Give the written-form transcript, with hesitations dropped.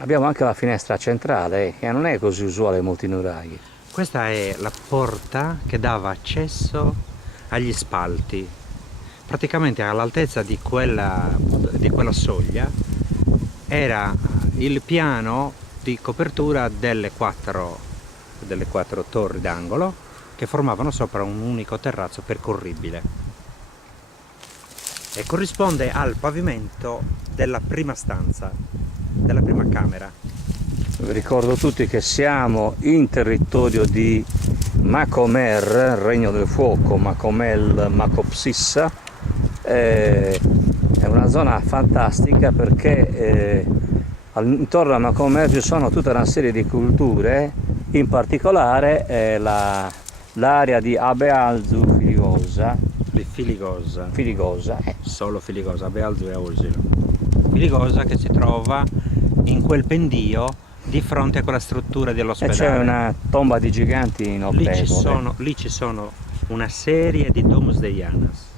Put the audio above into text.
Abbiamo anche la finestra centrale, che non è così usuale in molti nuraghi. Questa è la porta che dava accesso agli spalti. Praticamente all'altezza di quella soglia era il piano di copertura delle quattro torri d'angolo che formavano sopra un unico terrazzo percorribile e corrisponde al pavimento della prima stanza, della prima camera. Vi ricordo tutti che siamo in territorio di Macomer, Regno del Fuoco, Macomel, Macopsissa. È una zona fantastica perché intorno a Macomer ci sono tutta una serie di culture, in particolare l'area di Abealzu Filigosa. Filigosa. Solo Filigosa, Abealzu e Ausilo. Filigosa che si trova in quel pendio di fronte a quella struttura E dell'ospedale. c'è una tomba di giganti notevole. Lì ci sono una serie di Domus Deianas.